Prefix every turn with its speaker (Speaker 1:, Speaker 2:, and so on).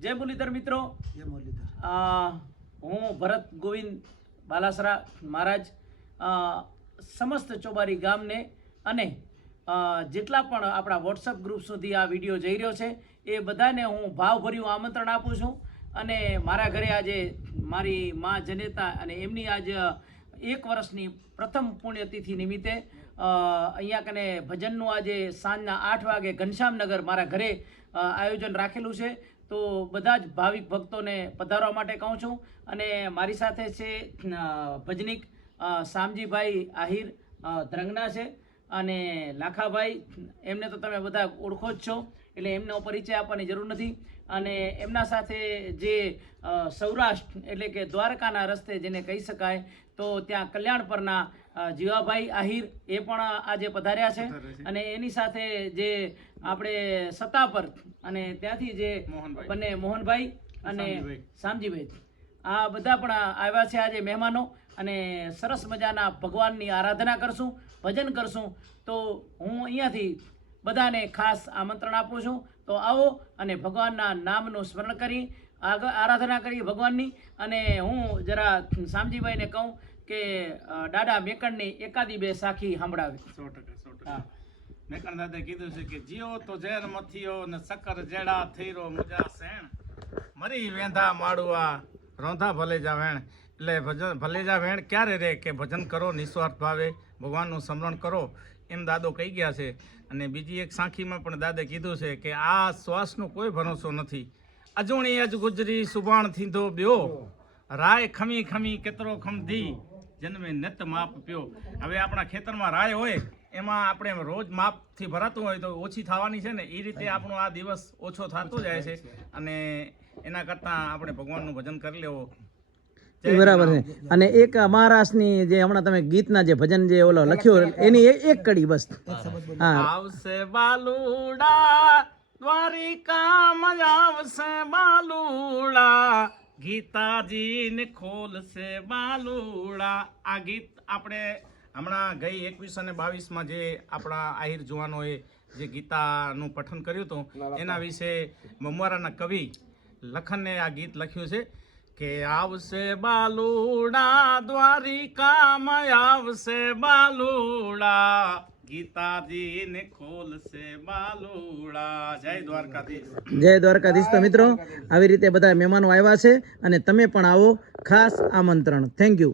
Speaker 1: જય મુરલીધર મિત્રો.
Speaker 2: જય મુરલીધર.
Speaker 1: હું ભરત ગોવિંદ બાલાસરા મહારાજ સમસ્ત ચોબારી ગામને અને જેટલા પણ આપણા વોટ્સઅપ ગ્રુપ સુધી આ વીડિયો જઈ રહ્યો છે એ બધાને હું ભાવભર્યું આમંત્રણ આપું છું. અને મારા ઘરે આજે મારી મા જનેતા અને એમની આજ એક વર્ષની પ્રથમ પુણ્યતિથિ નિમિત્તે અહીંયા કને ભજનનું આજે સાંજના આઠ વાગે ઘનશ્યામનગર મારા ઘરે આયોજન રાખેલું છે. તો બધા જ ભાવિક ભક્તોને પધારવા માટે કહું છું. અને મારી સાથે છે ભજનીક શામજીભાઈ આહિર ધ્રંગના છે. અને લાખાભાઈ, એમને તો તમે બધા ઓળખો જ છો, એટલે એમનો પરિચય આપવાની જરૂર નથી. અને એમના સાથે જે સૌરાષ્ટ્ર એટલે કે દ્વારકાના રસ્તે જેને કહી શકાય, તો ત્યાં કલ્યાણ પરના જીવાભાઈ આહિર એ પણ આજે પધાર્યા છે. અને એની સાથે જે આપણે સત્તા પર અને ત્યાંથી જે બંને મોહનભાઈ અને શામજીભાઈ આ બધા પણ આવ્યા છે આજે મહેમાનો અને સરસ મજાના ભગવાનની આરાધના કરશું ભજન કરશું. તો હું અહીંયાથી બધાને ખાસ આમંત્રણ આપું છું. તો આવો અને ભગવાનના નામનું સ્મરણ કરી આગળ આરાધના કરી ભગવાનની. અને હું જરા શામજીભાઈને કહું કે દાદા મેકણની એકાદી બે સાખી સંભળાવી.
Speaker 3: સો ટકા સો ટકા. મેકણ દાદા કીધું છે કે, જીઓ તો ઝેર મથિયો ને સકર જેડા થઈરો મુજા સેણ. મરી વેંધા માડુઆ, રોંધા ભલેજા વેણ. એટલે ભજન, ભલેજા વેણ ક્યારે રે કે ભજન કરો, નિસ્વાર્થ ભાવે, ભગવાનનું સ્મરણ કરો, એમ દાદો કહી ગયા છે. અને બીજી એક સાંખીમાં પણ દાદે કીધું છે કે, આ શ્વાસનો કોઈ ભરોસો નથી. અજુણી અજ ગુજરી, સુભાણ થીંધો બ્યો. રાય ખમી ખમી, કેતરો ખમધી જન્મે નત માપ પ્યો. હવે આપણા ખેતરમાં રાય હોય એમાં આપણે રોજ માપથી ભરાતું હોય તો ઓછી થવાની છે ને એ રીતે આપણો આ દિવસ ઓછો થતો જાય છે. અને એના કરતાં આપણે ભગવાનનું ભજન કરી લેવો.
Speaker 1: બરાબર છે. અને એક મહારાષ્ટ્રની જે હમણાં તમે ગીતના જે ભજન જે ઓલો લખ્યો એની એક કડી બસ. હા.
Speaker 3: આવશે બાલુડા દ્વારિકામાં આવશે બાલુડા ગીતાજી ને ખોલશે બાલુડા આ ગીત આપણે હમણાં ગઈ એકવીસ અને બાવીસમાં જે આપણા આહિર જુવાનોએ જે ગીતાનું પઠન કર્યું હતું એના વિશે મમવારાના કવિ લખનને આ ગીત લખ્યું છે કે આવશે બાલુડા દ્વારિકામાં આવશે બાલુડા. ગીતાજી ને ખોલશે બાલુડા. જય દ્વારકાધીશ.
Speaker 1: જય દ્વારકાધીશ તો મિત્રો, આવી રીતે બધા મહેમાનો આવ્યા છે અને તમે પણ આવો. ખાસ આમંત્રણ. Thank you